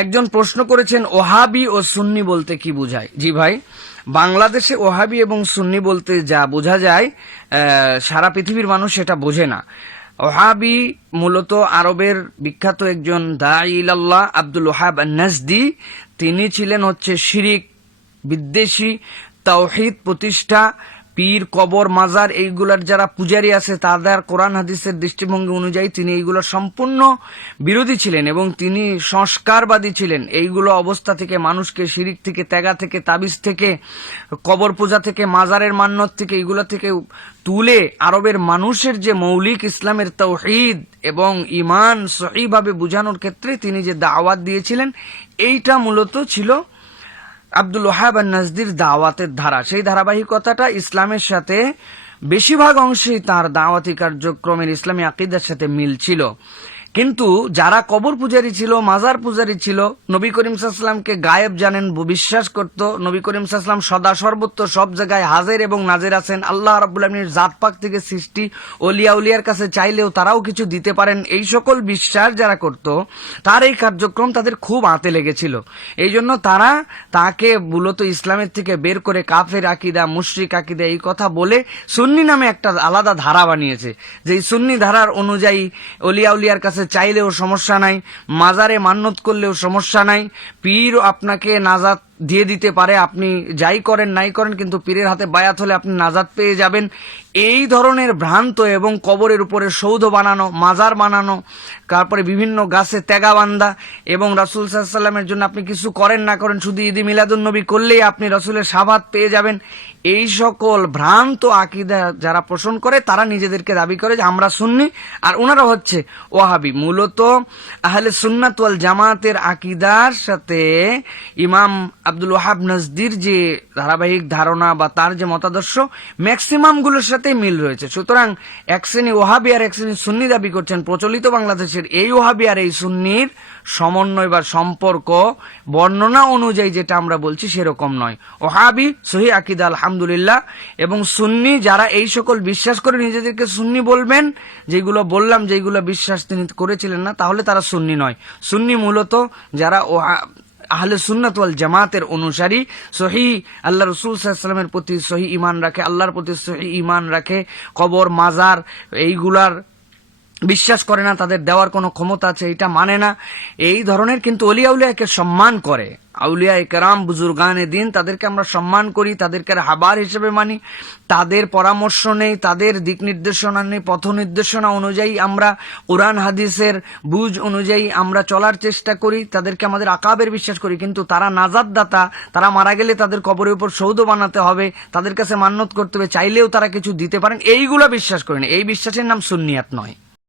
একজন প্রশ্ন করেছেন ওহাবি ও সুন্নি বলতে কি বোঝায়। জি ভাই, বাংলাদেশে ওহাবি এবং সুন্নি বলতে যা বোঝা যায় সারা পৃথিবীর মানুষ সেটা বোঝে না। ওহাবি মূলত আরবের বিখ্যাত একজন দাঈ ইলাল্লাহ আব্দুল ওহাব আন-নাজদি, তিনি ছিলেন শিরিক বিদ্বেষী, তাওহীদ প্রতিষ্ঠা, পীর কবর মাজার এইগুলার যারা পূজারী আছে তাদের কোরআন হাদিসের দৃষ্টিভঙ্গি অনুযায়ী তিনি এইগুলোর সম্পূর্ণ বিরোধী ছিলেন এবং তিনি সংস্কারবাদী ছিলেন। এইগুলো অবস্থা থেকে মানুষকে শিরিক থেকে, ত্যাগা থেকে, তাবিজ থেকে, কবর পূজা থেকে, মাজারের মান্যত থেকে, এইগুলো থেকে তুলে আরবের মানুষের যে মৌলিক ইসলামের তাওহীদ এবং ঈমান সহিভাবে বুঝানোর ক্ষেত্রে তিনি যে দাওয়াত দিয়েছিলেন, এইটা মূলত ছিল আব্দুল ওহাব আন-নাজদির দাওয়াতের ধারা। সেই ধারাবাহিকতাটা ইসলামের সাথে বেশিরভাগ অংশেই তার দাওয়াতি কার্যক্রমের ইসলামী আকীদার সাথে মিল ছিল। কিন্তু যারা কবর পূজারী ছিল, মাজার পূজারী ছিল, নবী করিম সাল্লাল্লাহু আলাইহি ওয়াসাল্লামকে গায়েব জানেন, বিশ্বাস করত, নবী করিম সাল্লাল্লাহু আলাইহি ওয়াসাল্লাম সদা সর্বত্র সব জায়গায় হাজির এবং নাজির আছেন, আল্লাহ রাব্বুল আলামিনের জাত পাক থেকে সৃষ্টি, ওলিয়া উলিয়ার কাছে চাইলেও তারাও কিছু দিতে পারেন, এই সকল বিশ্বাস যারা করত, তার এই কার্যক্রম তাদের খুব আঁতে লেগেছিল। এই জন্য তারা তাকে মূলত ইসলামের থেকে বের করে কাফের আকীদা, মুশরিক আকীদা এই কথা বলে সুন্নি নামে একটা আলাদা ধারা বানিয়েছে, যে এই সুন্নি ধারার অনুযায়ী ওলিয়া উলিয়ার কাছে চাইলেও সমস্যা নাই, মাজারে মান্যত করলেও সমস্যা নাই, পীর আপনাকে নাজাত দিয়ে দিতে পারে, আপনি যাই করেন নাই করেন কিন্তু পীরের হাতে বায়াত হলে আপনি নাজাত পেয়ে যাবেন। এই ধরনের ভ্রান্ত এবং কবরের উপরে সৌধ বানানো, মাজার বানানো, তারপরে বিভিন্ন গাছে ত্যাগা বান্দা এবং রাসূল সাল্লাল্লাহু আলাইহি ওয়াসাল্লামের জন্য আপনি কিছু করেন না করেন, শুধু ঈদে মিলাদুন নবী করলেই আপনি রাসূলের শাফাত পেয়ে যাবেন, এই সকল ভ্রান্ত আকীদা যারা পোষণ করে তারা নিজেদেরকে দাবি করে যে আমরা সুন্নি আর ওনারা ওয়াহাবি। মূলত আহলে সুন্নাত ওয়াল জামাতের আকীদার সাথে ইমাম আব্দুল ওহাব নাজদির যে ধারাবাহিক ধারণা বা তার যে মতাদর্শ ম্যাক্সিমাম গুলোর সাথে মিল রয়েছে। সুতরাং এক শ্রেণী ওহাবি আর এক শ্রেণী সুন্নি দাবি করছেন, প্রচলিত বাংলাদেশের এই ওহাবি আর এই সুন্নির সমন্বয় বা সম্পর্ক বর্ণনা অনুযায়ী যেটা আমরা বলছি সেরকম নয়। ওহাবি সহিহ আকীদা আলহামদুলিল্লাহ, এবং সুন্নি যারা এই সকল বিশ্বাস করে নিজেদেরকে সুন্নি বলবেন, যেগুলো বললাম যেগুলো বিশ্বাস তিনি করেছিলেন না, তাহলে তারা সুন্নি নয়। সুন্নি মূলত যারা আহলে সুন্নাত ওয়াল জামাতের অনুসারী, সহিহ আল্লাহ রাসূল সাল্লাল্লাহু আলাইহি ওয়াসাল্লামের প্রতি সহিহ ঈমান রাখে, আল্লাহর প্রতি সহিহ ঈমান রাখে, কবর মাজার এইগুলার বিশ্বাস করে না, তাদের দেওয়ার কোনো ক্ষমতা আছে এটা মানে না, এই ধরনের, কিন্তু ওলিয়া উলিয়াকে সম্মান করে। আউলিয়া ইকরাম বুজুর্গানে দিন তাদেরকে আমরা সম্মান করি, তাদেরকে হাবার হিসেবে মানি, তাদের পরামর্শ নেই, তাদের দিক নির্দেশনা নেই, পথ নির্দেশনা অনুযায়ী আমরা কোরআন হাদিসের বুঝ অনুযায়ী আমরা চলার চেষ্টা করি, তাদেরকে আমাদের আকাবের বিশ্বাস করি। কিন্তু তারা নাজাত দাতা, তারা মারা গেলে তাদের কবরের উপর সৌধ বানাতে হবে, তাদের কাছে মান্যত করতে হবে, চাইলেও তারা কিছু দিতে পারেন, এইগুলো বিশ্বাস করেন। এই বিশ্বাসের নাম সুন্নিয়াত নয়।